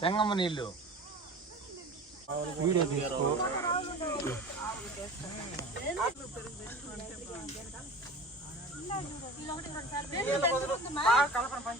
చెంగమ్మ నీళ్ళు. వీడియో తీసుకో. కలపన మన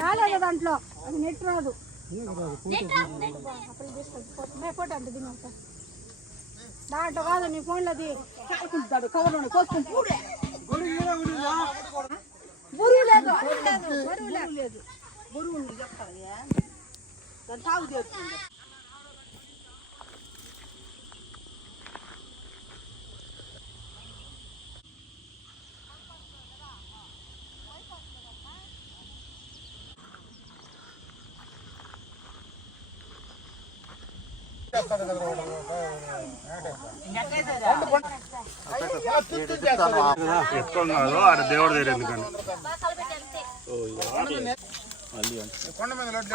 రాలేదు దాంట్లో. అది నెట్ రాదు. దాంట్లో కాదు నీ ఫోన్లో అది కవర్లో కోసుకొని బరువు లేదు బరువు లేదు. బరువు చెప్తాను దాని ఆడ దేవుడు దగ్గర ఎందుకని కొండ మీద లడ్డు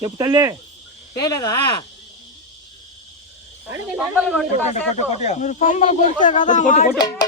చెప్పు తల్లి తేలేదా మీరు పొమ్మలు కొడితే కదా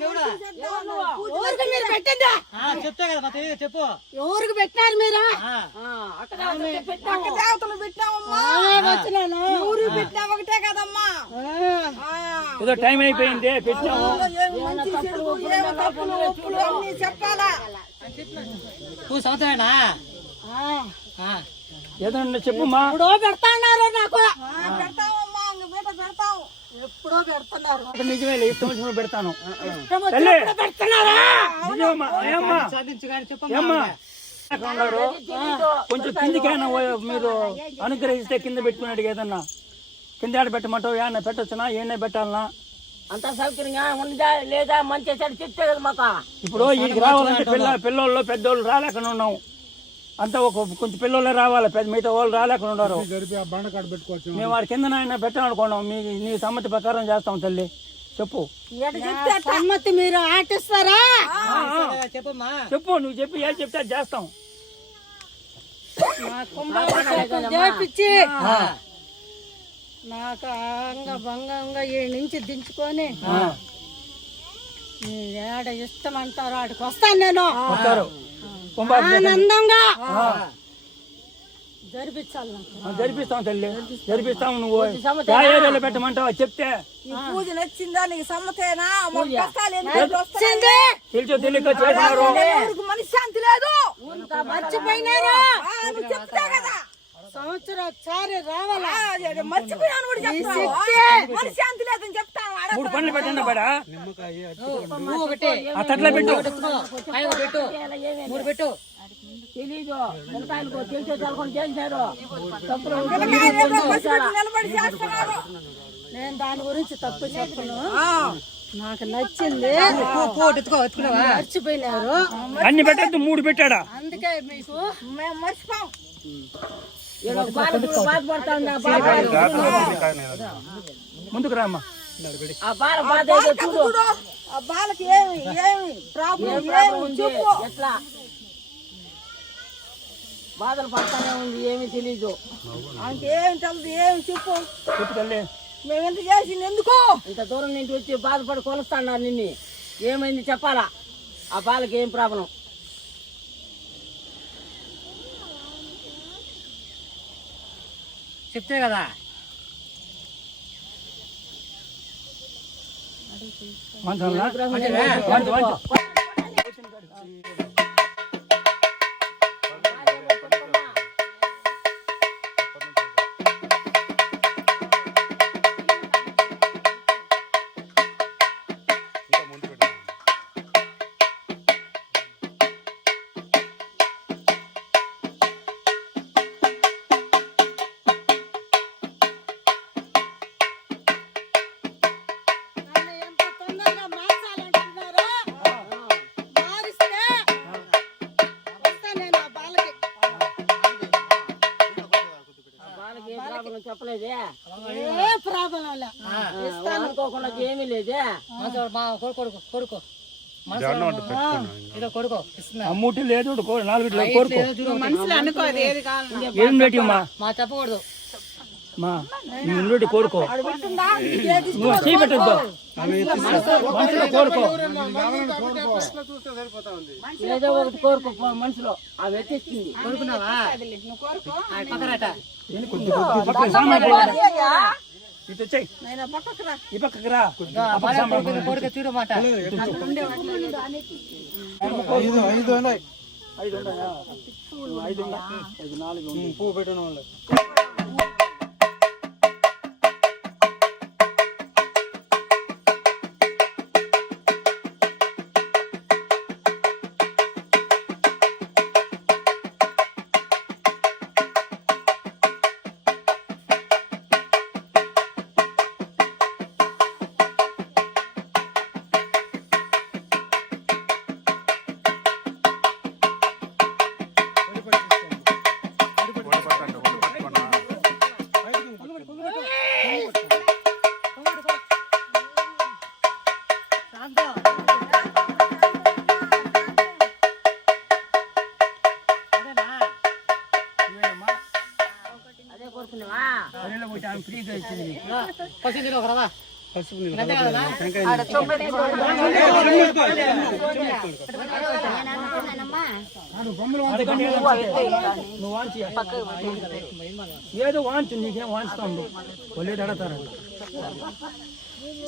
ఎవరికి మీరు చెప్తా కదా చెప్పు. ఎవరికి పెట్టినారు మీరు? దేవతలు పెట్టినా ఒకటే కదమ్మా. ఏదో టైం అయిపోయింది అన్ని చెప్పాలా? ఆ. ఏదన్నా చెప్పుమా ఎప్పుడో పెడతాన్నారు నాకు పెడతామమ్మా ఇంక బిడ్డ పెడతాం ఎప్పుడో పెడుతున్నారు. నిజమే ఈ పెడతాను. ఇష్టం వచ్చినప్పుడు ఉన్నారు కొంచెం కిందికైనా మీరు అనుగ్రహిస్తే కింద పెట్టుకున్నాడు ఏదన్నా. కింద ఆడ పెట్టమంటావు? ఏమన్నా పెట్టొచ్చునా? ఏమన్నా పెట్టాలనా? అంత సౌకర్యంగా ఉందా? లేదా? మంచి చెప్తే కదా మాకు. ఇప్పుడు వీడికి రావాలంటే పిల్ల పిల్లోళ్ళు పెద్దోళ్ళు రాలేకుండా ఉన్నాం. అంతా ఒక కొంచెం పిల్లోళ్ళే రావాలి పెద్ద మిగతా వాళ్ళు రాలేకుండా ఉన్నారు మేము వాడి కింద ఆయన పెట్టాలనుకున్నాం మీ నీ సమ్మతి ప్రకారం చేస్తాం తల్లి. చెప్పు. సమ్మతి మీరు ఆటిస్తారా? చెప్పు నువ్వు చెప్పి ఏం చెప్తే చేస్తాం. చేపించి నాకు అంగ భంగంగా ఏడు నుంచి దించుకొని ఏడ ఇష్టం అంటారో ఆడికి వస్తాను నేను ఆనందంగా. జరిపిస్తాం తల్లి. జరిపిస్తాం. నువ్వు. ఏరియాలో పెట్టమంటావు చెప్తే. ఈ పూజ నచ్చిందా? నీకు సమ్మతేనా తెలిసో తెలియక చేసినారు మనశ్శాంతి లేదు. మర్చిపోయినారు చెప్తా కదా. సంవత్సరం ఒకసారి రావాలా మర్చిపోయాను కూడా చెప్తాను లేదని చెప్తాను మూడు పండ్లు పెట్టండి బడా. ఒకటి. ఆ తట్ల పెట్టు. ఐదు పెట్టు. మూడు పెట్టు. తెలీదు. తెలిసే చేశారు నేను దాని గురించి తప్పు చెప్పను. నాకు నచ్చింది. మర్చిపోయినారు. అన్ని పెట్టద్దు మూడు పెట్టాడా? అందుకే మీకు మేము మర్చిపోం. ముందుకు రామ్మా ఆ బాధ బాధ ఏదో చూడు. ఆ బాలకి ఏమి ఏమి ప్రాబ్లం ఏం ప్రాబ్లం ఏమి ఉంది? చెప్పు. ఎట్లా? బాధలు పడతానే ఉంది ఏమీ తెలీదు. ఆమెకేం తెలదు ఏమి చెప్పు. చెప్పు తల్లి. మేము ఎంత చేసింది ఎందుకు? ఇంత దూరం నుంచి వచ్చి బాధపడి కొలుస్తాను నిన్ను. ఏమైంది చెప్పాలా? ఆ బాలకి ఏం ప్రాబ్లం చెప్తే కదా. మంచంలా? కొడుకు కొడుకు కొడుకు. మనసు ఏదో కొడుకు ఇస్తున్నా ఆ మూటి లేదు ఒకటి. ఏం పెట్టిమ్మా మా? చెప్పకూడదు. మా కోరుకో పెట్టద్దు. మనసులో కోరుకో ఏదో ఒకటి కోరుకో మనసులో. అవి ఎత్తిస్తుంది కొడుకున్నావా? ఆ, పక్కనట పక్కన సామాన్ పెట్టు. ఇటు వచ్చేయ్. నేను పక్కకు రా ఈ పక్కకి రా ఆ బాల కొడుకు కొడుకు చూడమాట ఐదు ఐదు ఉన్నాయి ఐదు ఉన్నాయా? ఐదు ఉన్నాయి. ఐదు నాలుగు ఉన్నాయి. పువ్వు పెట్టిన వాళ్ళు పోతున్నావా సరేలే ఒకటి ఆమె ఫ్రీగా ఇచ్చింది నీకు. పసి నీళ్ళు ఒక రవ్వ పసుపు నీళ్ళు అంతే కదా అందుకని నువ్వు వాంచి ఏదో వాంచు నీకేం వాంచుతాం వాళ్ళే అడతారు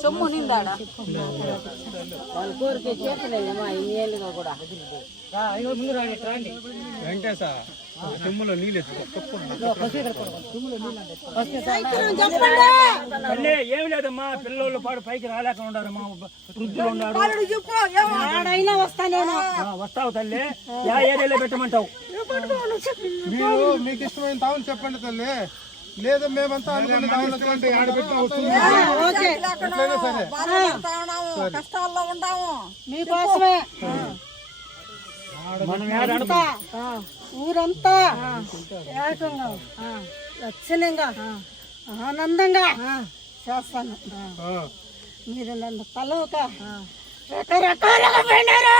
సొమ్ము నిందాడా? కోరిక కూడా వెంకటేశ చెమ్ములో నీళ్ళు ఏం లేదమ్మా పిల్లలు పాడు పైకి రాలేక ఉండారమ్మా వృద్ధులు ఉన్నారు. వస్తా నేను. వస్తావు తల్లి యా ఏరియాలో పెట్టమంటావు. మీరు మీకు ఇష్టమైన తావులు చెప్పండి తల్లి. లేదా మేమంతా కష్టాల్లో ఉంటాము మీకోసమే ఊరంతా ఏకంగా లక్షణంగా ఆనందంగా చేస్తాను. మీరు నన్ను తలవక రకరకాలుగా పోయినారు.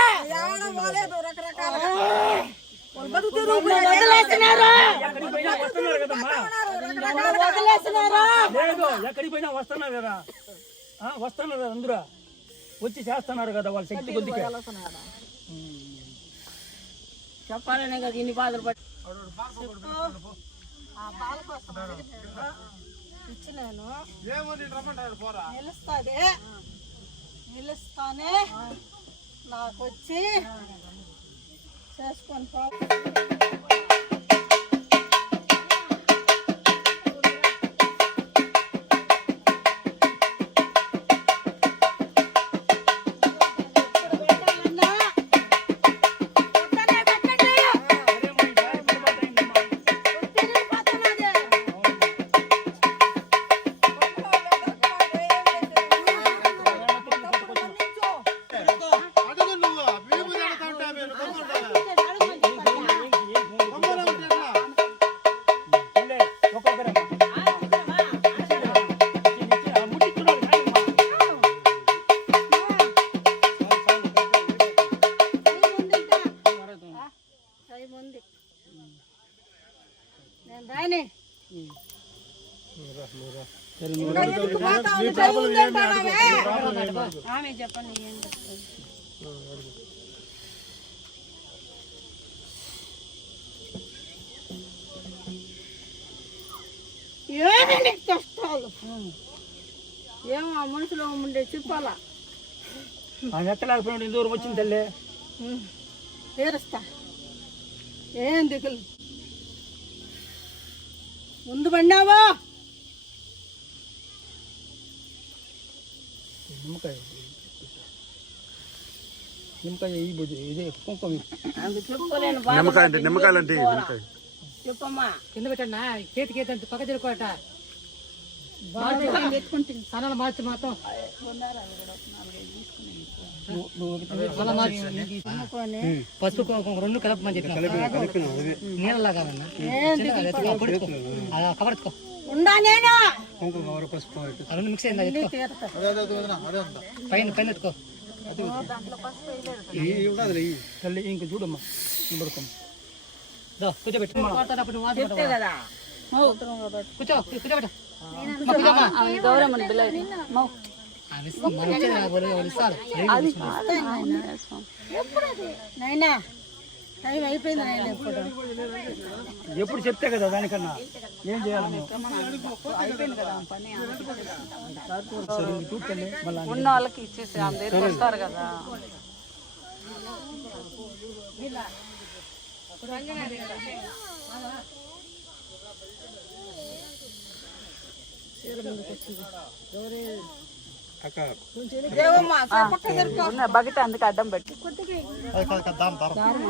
లేదు ఎక్కడికి పోయినా వస్తున్నారు కదా. ఆ, వస్తున్నారు కదా అందరూ. వచ్చి చేస్తున్నారు కదా వాళ్ళ శక్తి కొద్దిగా. చెప్పాలనే కదా ఇన్ని బాధలు పట్టి ఇచ్చినాను ఏమో నేను రమ్మంటారు పోరా. నిలుస్తుంది. నిలుస్తానే నాకు వచ్చి చేసుకొని నేను రాని ఆమె చెప్పండి ఏం చెప్తుంది ఏమి నీకు కష్టాలు? ఏమో ఆ మనుషులో ఉండే చెప్పాలా? ఆమె ఎక్కలేకపోయినా దూరం వచ్చింది తల్లి. తీరుస్తా ఏం దిగులు? ముందు పడినావా నిమ్మకాయ నిమ్మకాయ ఈ బుద్ధి ఇదే కుంకుమ అందుకు చెప్పుకోలేను బాధ నిమ్మకాయలంటే చెప్పమ్మా కింద పెట్టండి చేతికి ఏదంటే పక్క తిరుకోట సనాలు మార్చి మొత్తం అలా మార్చి పసుపు రెండు కలపమని చెప్పిన. నీళ్ళలా కాదన్నా రెండు మిక్స్ అయిందా? పైన పైన ఎత్తుకో. తల్లి ఇంక చూడమ్మా. నిలబడుకోమ్మ. దో, కూర్చోబెట్టు కూర్చో కూర్చోబెట్టు ఆమె ఎప్పుడు చెప్తే కదా దానికన్నా? ఏం చేయాలి ఉన్న వాళ్ళకి ఇచ్చేసి దగ్గరికి వస్తారు కదా. బకెట్ అందుకు అడ్డం పెట్టి గౌరీ కాదు కదా, దాని దారం.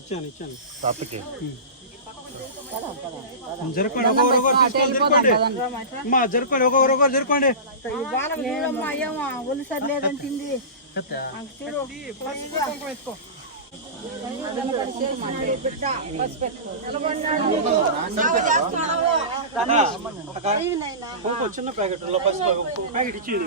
ఇచ్చాను ఇచ్చాను తాతకి జరుపుకోండి ఒక్కొక్కరు ఒక్కొక్కరు తీసుకోండి జరుపుకోండి అమ్మా జరుపుకోండి ఒక్కొక్కరు ఒక్కొక్కరు జరుపుకోండి చిన్న ప్యాకెట్ ప్యాకెట్ ఇచ్చేది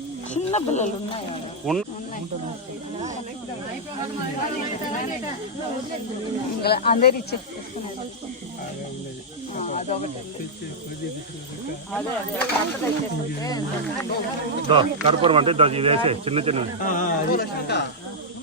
ఉన్- అందరు ఇచ్చే దో, కర్పూరం అంటే దో, ఇది వేసే చిన్న చిన్న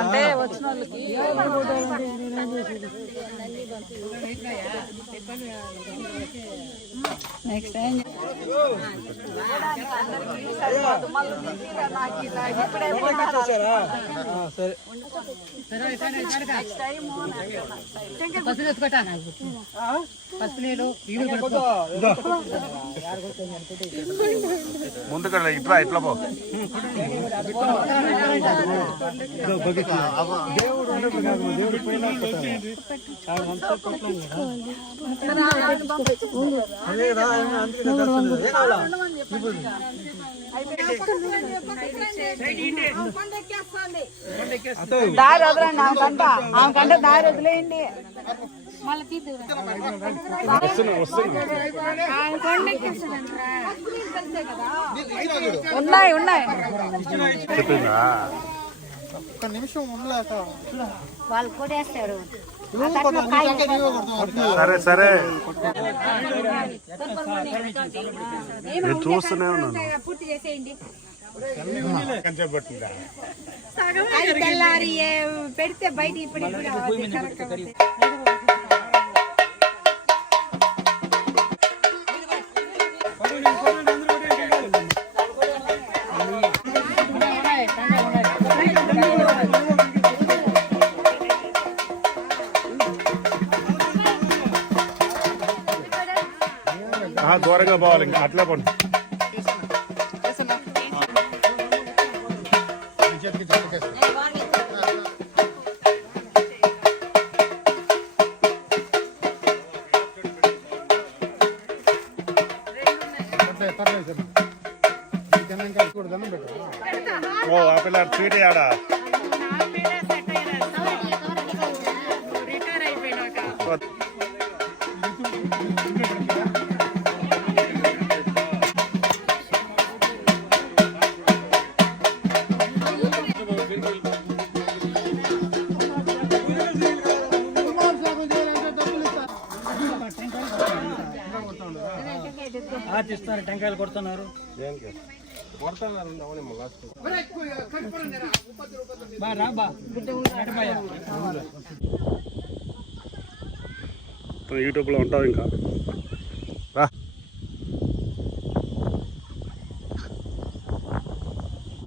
అంటే వచ్చిన వాళ్ళకి నెక్స్ట్ టైం సరే పసులు ఎత్తుకోటా పసుపు నీళ్ళు ఇట్లా ఇట్లా పో. దారి వదలండి ఆమెకంట ఆమెకంట దారి వదిలేయండి. మళ్ళీ తీద్దు వస్తున్నా వస్తున్నా. ఉన్నాయి ఉన్నాయి. చెప్పిందా? ఒక్క నిమిషం ఉండలేక. వాళ్ళు కొడేస్తారు సరే సరే. నేను చూస్తూనే ఉన్నాను. పూర్తి చేసేయండి. తెల్లారి పెడితే బయట ఇప్పుడు ఇప్పుడు కరెక్ట్ పోవాలి ఇంకా అట్లే పండు. ఓ ఆ పిల్ల స్వీట్ ఆడా? ఆర్టిస్తారు టెంకాయలు కొడుతున్నారు. బా రా బా. యూట్యూబ్లో ఉంటావు ఇంకా.